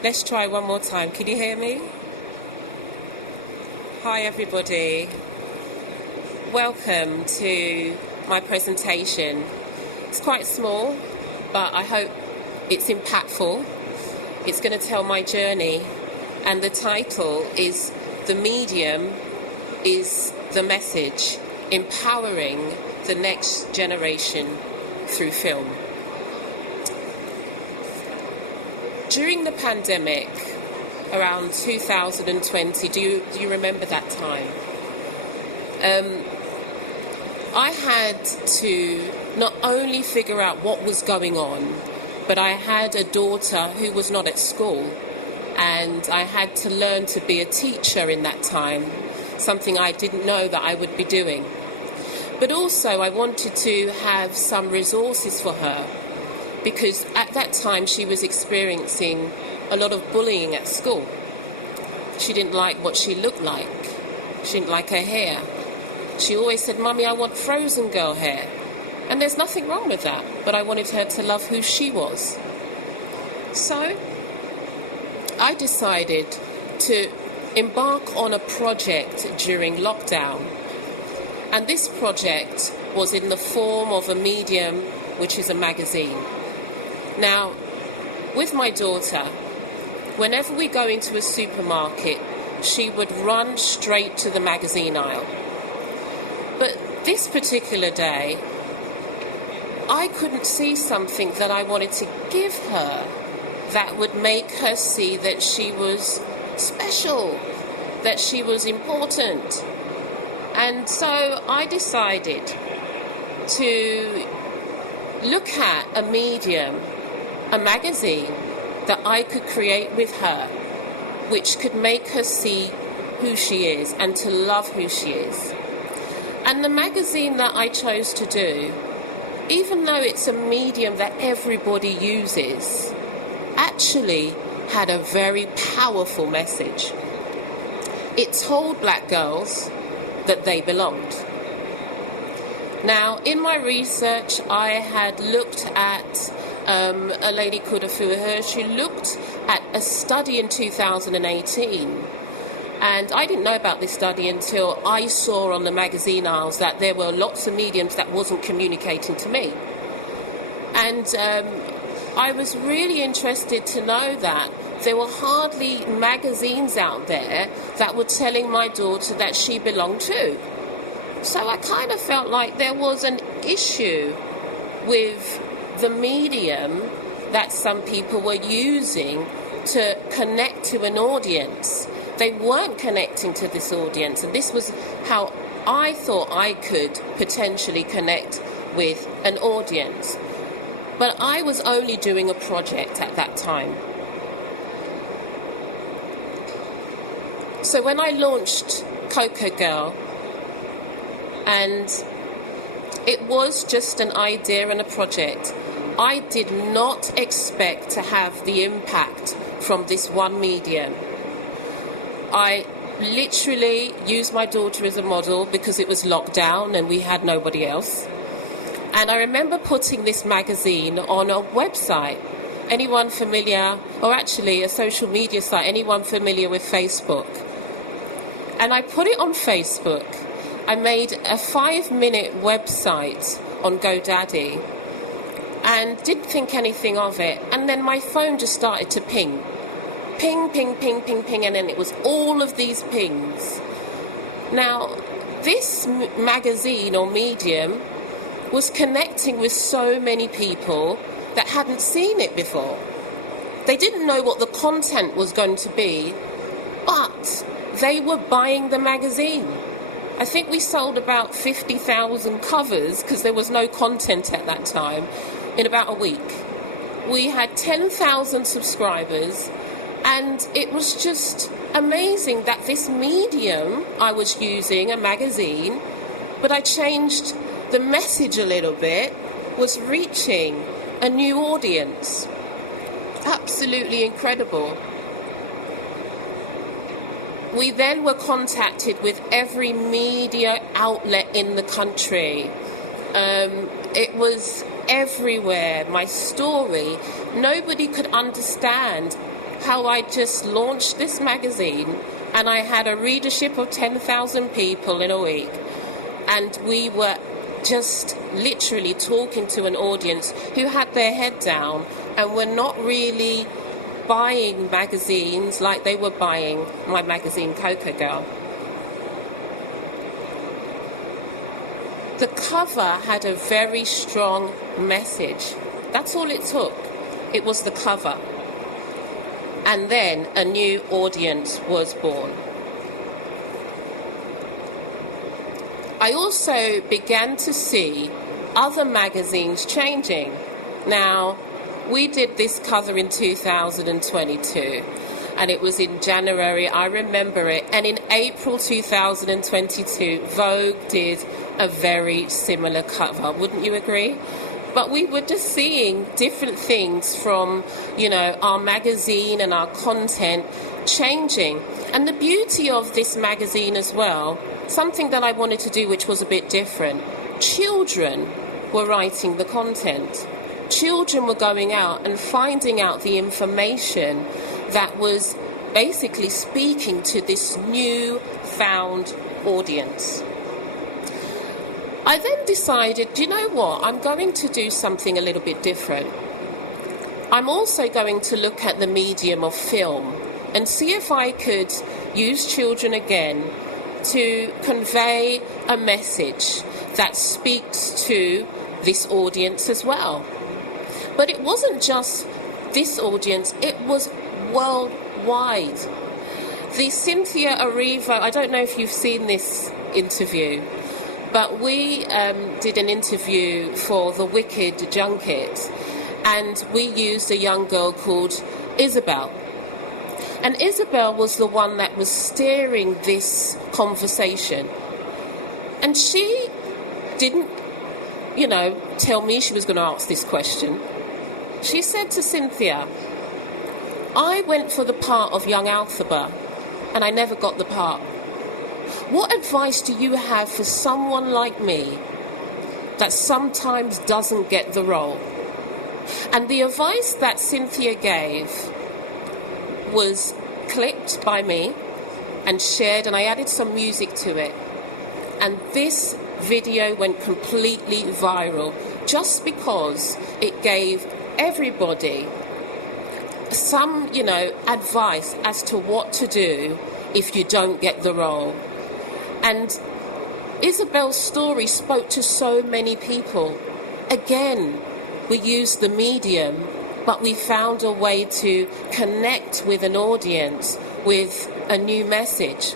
Let's try one more time. Can you hear me? Hi everybody. Welcome to my presentation. It's quite small, but I hope it's impactful. It's going to tell my journey, and the title is "The Medium is the Message, Empowering the Next Generation Through Film." During the pandemic, around 2020, do you remember that time? I had to not only figure out what was going on, but I had a daughter who was not at school, and I had to learn to be a teacher in that time, something I didn't know that I would be doing. But also I wanted to have some resources for her, because at that time she was experiencing a lot of bullying at school. She didn't like what she looked like. She didn't like her hair. She always said, "Mummy, I want Frozen girl hair." And there's nothing wrong with that, but I wanted her to love who she was. So I decided to embark on a project during lockdown. And this project was in the form of a medium, which is a magazine. Now, with my daughter, whenever we go into a supermarket, she would run straight to the magazine aisle. But this particular day, I couldn't see something that I wanted to give her that would make her see that she was special, that she was important. And so I decided to look at a medium, a magazine that I could create with her, which could make her see who she is and to love who she is. And the magazine that I chose to do, even though it's a medium that everybody uses, actually had a very powerful message. It told black girls that they belonged. Now, in my research, I had looked at a lady called Afuaher. She looked at a study in 2018, and I didn't know about this study until I saw on the magazine aisles that there were lots of mediums that wasn't communicating to me. And I was really interested to know that there were hardly magazines out there that were telling my daughter that she belonged too. So I kind of felt like there was an issue with the medium that some people were using to connect to an audience. They weren't connecting to this audience, and this was how I thought I could potentially connect with an audience. But I was only doing a project at that time. So when I launched Coco Girl, and it was just an idea and a project, I did not expect to have the impact from this one medium. I literally used my daughter as a model because it was locked down and we had nobody else. And I remember putting this magazine on a website. Anyone familiar, or actually a social media site, anyone familiar with Facebook? And I put it on Facebook. I made a 5-minute website on GoDaddy and didn't think anything of it. And then my phone just started to ping. Ping, ping, ping, ping, ping, and then it was all of these pings. Now, this magazine or medium was connecting with so many people that hadn't seen it before. They didn't know what the content was going to be, but they were buying the magazine. I think we sold about 50,000 covers, because there was no content at that time, in about a week. We had 10,000 subscribers, and it was just amazing that this medium I was using, a magazine, but I changed the message a little bit, was reaching a new audience. Absolutely incredible. We then were contacted with every media outlet in the country. It was everywhere. My story, nobody could understand how I just launched this magazine and I had a readership of 10,000 people in a week. And we were just literally talking to an audience who had their head down and were not really buying magazines like they were buying my magazine Cocoa Girl. The cover had a very strong message. That's all it took. It was the cover. And then a new audience was born. I also began to see other magazines changing. Now, we did this cover in 2022, and it was in January, I remember it, and in April 2022, Vogue did a very similar cover, wouldn't you agree? But we were just seeing different things from, our magazine and our content changing. And the beauty of this magazine as well, something that I wanted to do which was a bit different, children were writing the content. Children were going out and finding out the information that was basically speaking to this new found audience. I then decided, do you know what? I'm going to do something a little bit different. I'm also going to look at the medium of film and see if I could use children again to convey a message that speaks to this audience as well. But it wasn't just this audience, it was worldwide. The Cynthia Erivo, I don't know if you've seen this interview, but we did an interview for the Wicked Junket, and we used a young girl called Isabel. And Isabel was the one that was steering this conversation. And she didn't, tell me she was going to ask this question. She said to Cynthia, I went for the part of young Althaba, and I never got the part. What advice do you have for someone like me that sometimes doesn't get the role? And the advice that Cynthia gave was clipped by me and shared, and I added some music to it. And this video went completely viral just because it gave everybody some, advice as to what to do if you don't get the role. And Isabel's story spoke to so many people. Again, we used the medium, but we found a way to connect with an audience with a new message.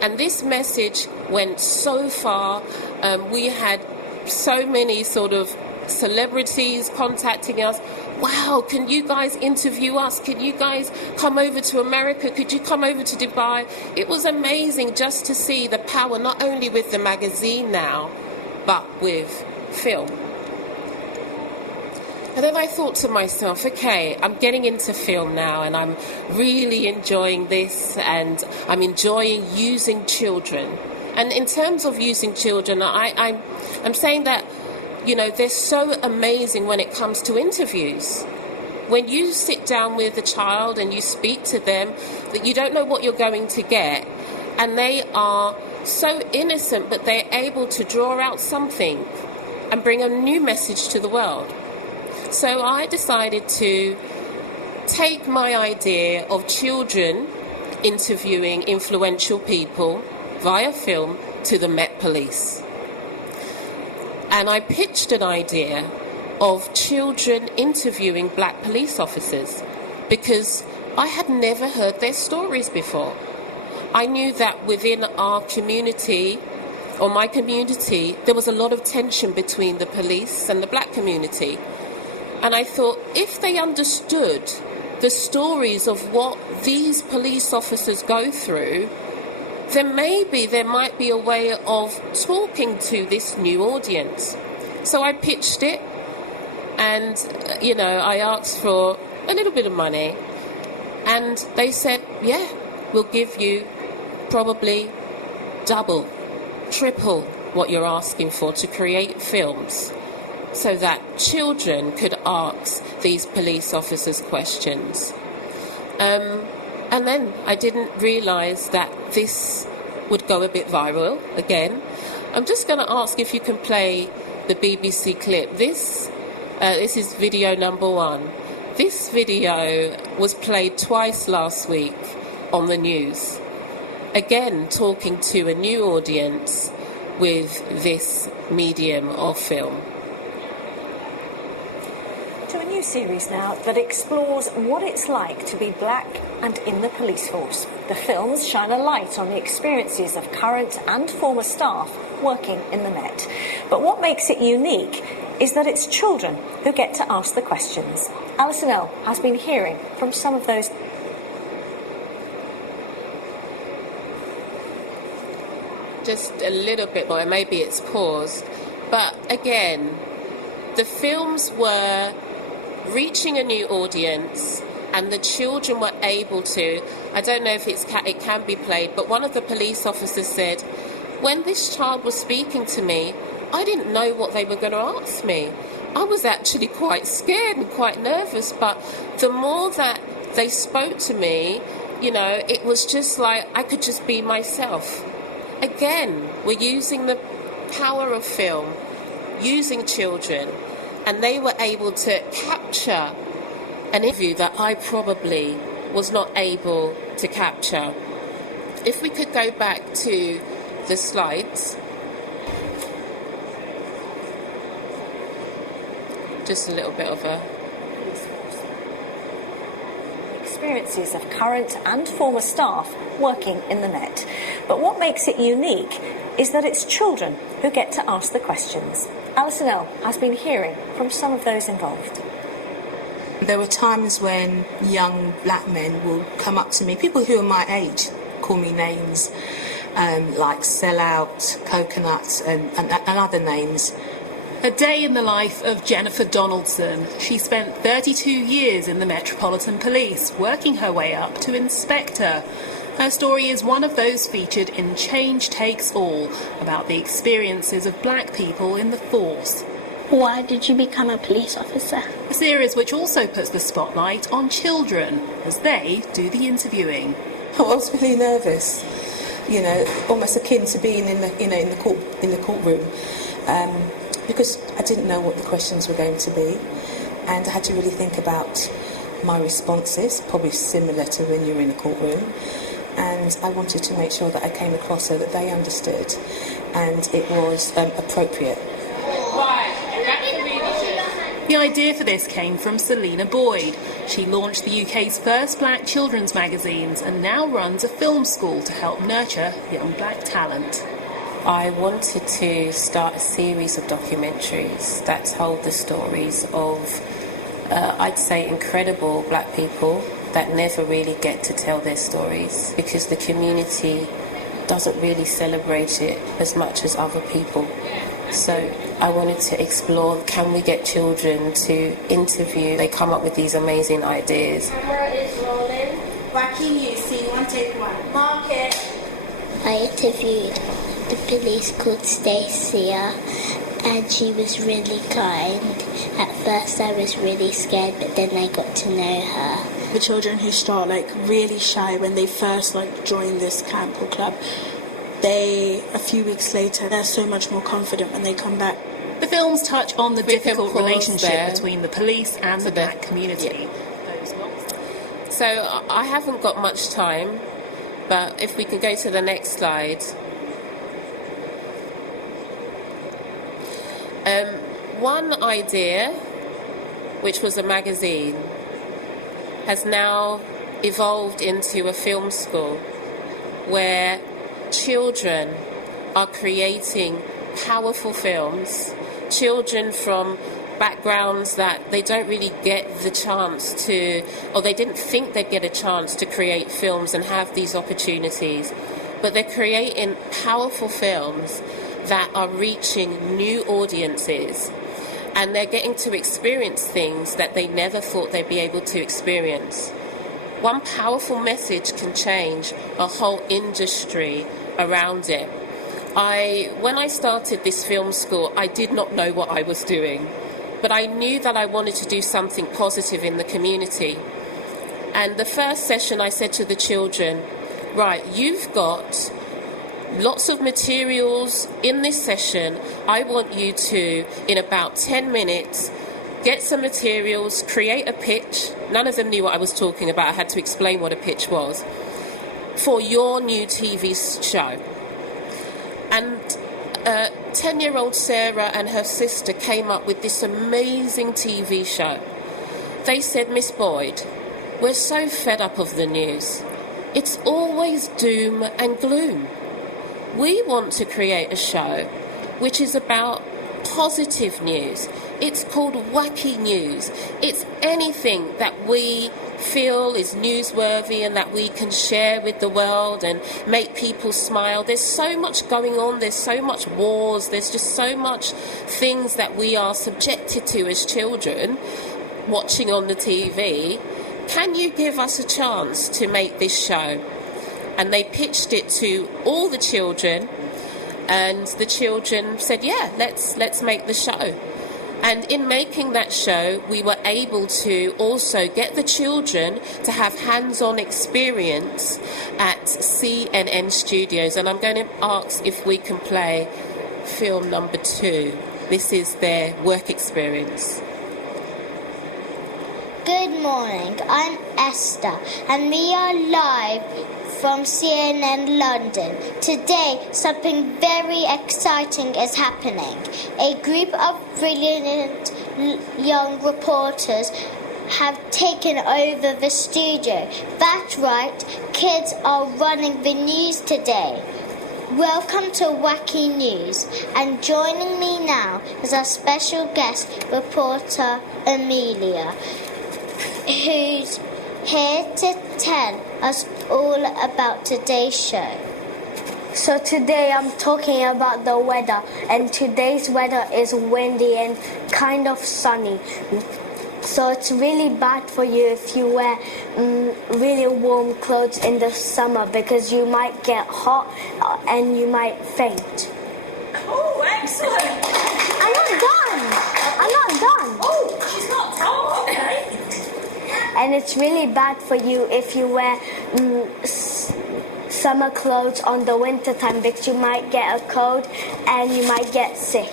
And this message went so far. We had so many sort of celebrities contacting us. Wow, can you guys interview us? Can you guys come over to America? Could you come over to Dubai? It was amazing just to see the power, not only with the magazine now, but with film. And then I thought to myself, okay, I'm getting into film now and I'm really enjoying this, and I'm enjoying using children. And in terms of using children, I'm saying that, they're so amazing when it comes to interviews. When you sit down with a child and you speak to them, that you don't know what you're going to get, and they are so innocent, but they're able to draw out something and bring a new message to the world. So I decided to take my idea of children interviewing influential people via film to the Met Police. And I pitched an idea of children interviewing black police officers because I had never heard their stories before. I knew that within our community, or my community, there was a lot of tension between the police and the black community. And I thought, if they understood the stories of what these police officers go through, then maybe there might be a way of talking to this new audience. So I pitched it, and, I asked for a little bit of money, and they said, yeah, we'll give you probably double, triple what you're asking for to create films so that children could ask these police officers questions. And then I didn't realise that this would go a bit viral again. I'm just going to ask if you can play the BBC clip. This is video number 1. This video was played twice last week on the news. Again, talking to a new audience with this medium of film. To a new series now that explores what it's like to be black and in the police force. The films shine a light on the experiences of current and former staff working in the Met. But what makes it unique is that it's children who get to ask the questions. Alison L. has been hearing from some of those. Just a little bit more, maybe it's paused. But again, the films were reaching a new audience, and the children were able to, I don't know if it can be played, but one of the police officers said, when this child was speaking to me, I didn't know what they were going to ask me. I was actually quite scared and quite nervous, but the more that they spoke to me, you know, it was just like I could just be myself. Again, we're using the power of film, using children, and they were able to capture an interview that I probably was not able to capture. If we could go back to the slides. Just a little bit of a... Experiences of current and former staff working in the Met. But what makes it unique is that it's children who get to ask the questions. Alison L. has been hearing from some of those involved. There were times when young black men will come up to me, people who are my age, call me names like sellout, coconut and other names. A day in the life of Jennifer Donaldson. She spent 32 years in the Metropolitan Police, working her way up to inspector. Her story is one of those featured in Change Takes All, about the experiences of black people in the force. Why did you become a police officer? A series which also puts the spotlight on children, as they do the interviewing. I was really nervous, you know, almost akin to being in the courtroom. Because I didn't know what the questions were going to be, and I had to really think about my responses, probably similar to when you're in a courtroom, and I wanted to make sure that I came across so that they understood and it was appropriate. The idea for this came from Serlina Boyd. She launched the UK's first black children's magazines and now runs a film school to help nurture young black talent. I wanted to start a series of documentaries that told the stories of, I'd say, incredible black people that never really get to tell their stories because the community doesn't really celebrate it as much as other people. So I wanted to explore, can we get children to interview? They come up with these amazing ideas. Camera is rolling. Watching you, see one, take one. Mark it. I interviewed the police called Stacia, and she was really kind. At first I was really scared, but then I got to know her. The children who start really shy when they first join this camp or club, a few weeks later, they're so much more confident when they come back. The films touch on the difficult relationship between the police and the black community. Yeah. So I haven't got much time, but if we can go to the next slide. One idea, which was a magazine, has now evolved into a film school where children are creating powerful films, children from backgrounds that they don't really get the chance to, or they didn't think they'd get a chance to create films and have these opportunities, but they're creating powerful films that are reaching new audiences, and they're getting to experience things that they never thought they'd be able to experience. One powerful message can change a whole industry around it. When I started this film school, I did not know what I was doing, but I knew that I wanted to do something positive in the community. And the first session I said to the children, right, you've got lots of materials in this session. I want you to, in about 10 minutes, get some materials, create a pitch. None of them knew what I was talking about. I had to explain what a pitch was for your new TV show. And 10-year-old Sarah and her sister came up with this amazing TV show. They said, Miss Boyd, we're so fed up of the news. It's always doom and gloom. We want to create a show which is about positive news. It's called Wacky News. It's anything that we feel is newsworthy and that we can share with the world and make people smile. There's so much going on. There's so much wars. There's just so much things that we are subjected to as children watching on the TV. Can you give us a chance to make this show? And they pitched it to all the children, and the children said, yeah, let's make the show. And in making that show, we were able to also get the children to have hands-on experience at CNN Studios. And I'm going to ask if we can play film number 2. This is their work experience. Good morning, I'm Esther, and we are live from CNN London. Today, something very exciting is happening. A group of brilliant young reporters have taken over the studio. That's right, kids are running the news today. Welcome to Wacky News, and joining me now is our special guest reporter, Amelia, who's here to tell us all about today's show. So today I'm talking about the weather, and today's weather is windy and kind of sunny. So it's really bad for you if you wear really warm clothes in the summer, because you might get hot and you might faint. Oh, excellent. I'm not done. Oh, she's not done. Okay. And it's really bad for you if you wear summer clothes on the winter time, because you might get a cold and you might get sick.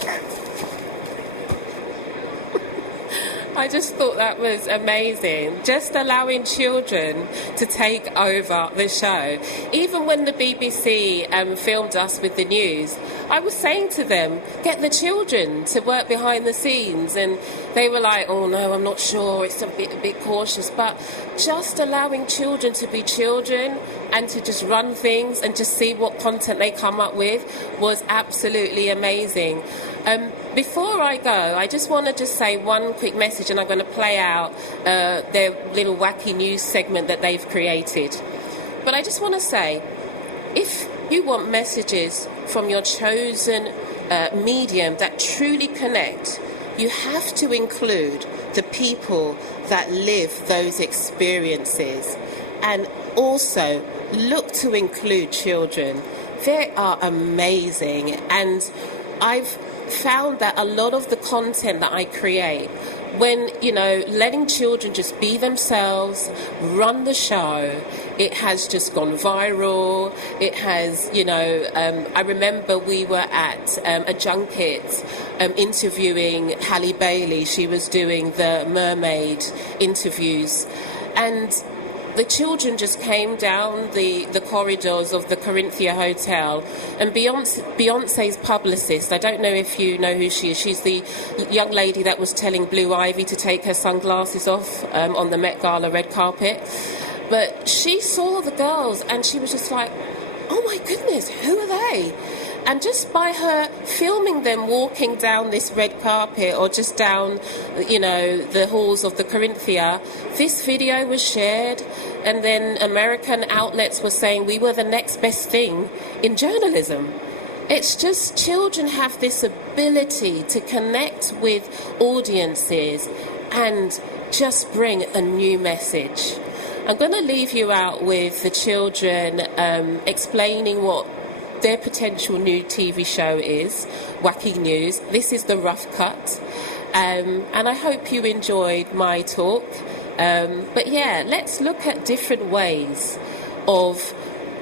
I just thought that was amazing. Just allowing children to take over the show. Even when the BBC filmed us with the news, I was saying to them, get the children to work behind the scenes. And they were like, oh no, I'm not sure, it's a bit cautious. But just allowing children to be children and to just run things and just see what content they come up with was absolutely amazing. Before I go, I just want to just say one quick message, and I'm going to play out their little Wacky News segment that they've created. But I just want to say, if you want messages from your chosen medium that truly connect, you have to include the people that live those experiences, and also look to include children. They are amazing, and I've found that a lot of the content that I create, when, letting children just be themselves, run the show, it has just gone viral. It has, I remember we were at a junket interviewing Halle Bailey. She was doing the mermaid interviews, and the children just came down the corridors of the Corinthia Hotel, and Beyonce's publicist, I don't know if you know who she is, she's the young lady that was telling Blue Ivy to take her sunglasses off on the Met Gala red carpet. But she saw the girls and she was just like, oh my goodness, who are they? And just by her filming them walking down this red carpet or just down, the halls of the Corinthia, this video was shared, and then American outlets were saying we were the next best thing in journalism. It's just children have this ability to connect with audiences and just bring a new message. I'm going to leave you out with the children explaining what their potential new TV show is, Wacky News. This is the rough cut. And I hope you enjoyed my talk. But yeah, let's look at different ways of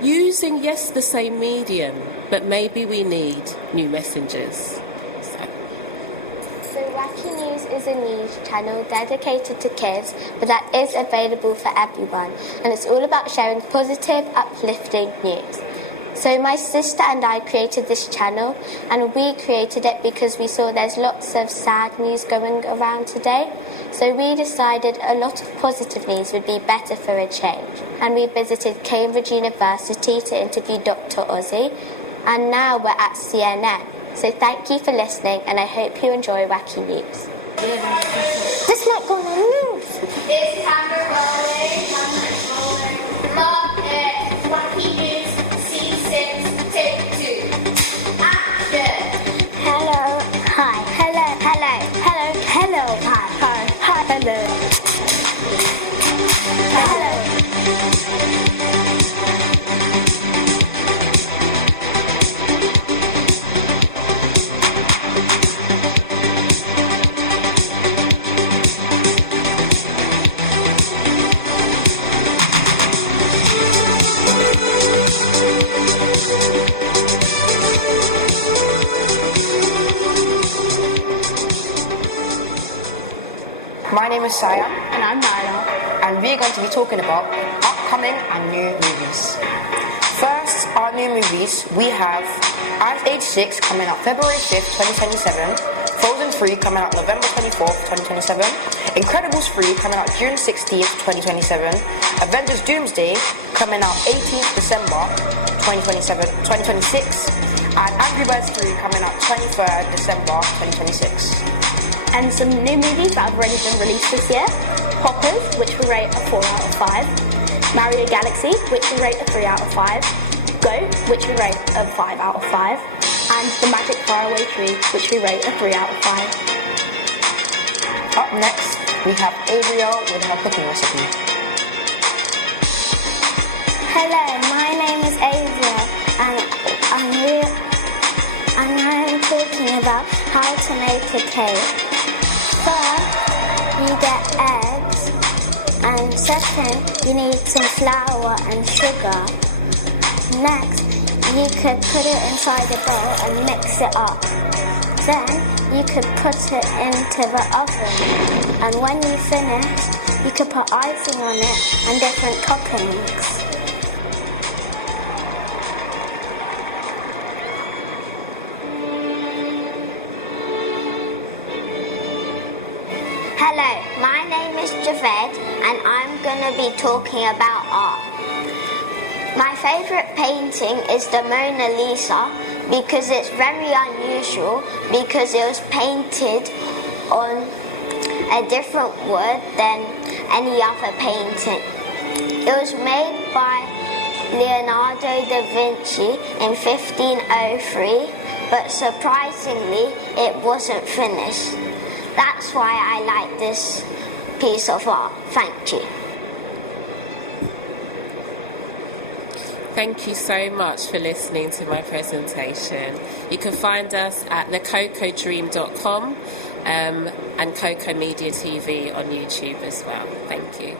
using, yes, the same medium, but maybe we need new messengers. So Wacky News is a news channel dedicated to kids, but that is available for everyone. And it's all about sharing positive, uplifting news. So my sister and I created this channel, and we created it because we saw there's lots of sad news going around today. So we decided a lot of positive news would be better for a change. And we visited Cambridge University to interview Dr. Ozzy, and now we're at CNN. So thank you for listening, and I hope you enjoy Wacky News. Just like on the news. It's camera rolling. Mark it. Wacky News, C6, take 2. Action. Hello. Hi. Hello. Hello. Hello. Hello. Hi. Hi. Hi. Hello. Hello. My name is Saya. And I'm Nyla. And we're going to be talking about upcoming and new movies. First, our new movies, we have Age 6 coming out February 5th, 2027, Frozen 3 coming out November 24th, 2027, Incredibles 3 coming out June 16th, 2027, Avengers Doomsday coming out 18th December 2026, and Angry Birds 3 coming out 23rd December 2026. And some new movies that have already been released this year. Hoppers, which we rate a 4 out of 5. Mario Galaxy, which we rate a 3 out of 5. Go, which we rate a 5 out of 5. And The Magic Faraway Tree, which we rate a 3 out of 5. Up next, we have Ariel with her cooking recipe. Hello, my name is Asia, and I'm talking about how to make a cake. First, you get eggs, and second, you need some flour and sugar. Next, you could put it inside a bowl and mix it up. Then, you could put it into the oven, and when you finish, you could put icing on it and different toppings. Hello, my name is Javed, and I'm going to be talking about art. My favourite painting is the Mona Lisa because it's very unusual because it was painted on a different wood than any other painting. It was made by Leonardo da Vinci in 1503, but surprisingly it wasn't finished. That's why I like this piece of art. Thank you. Thank you so much for listening to my presentation. You can find us at thecocodream.com and Coco Media TV on YouTube as well. Thank you.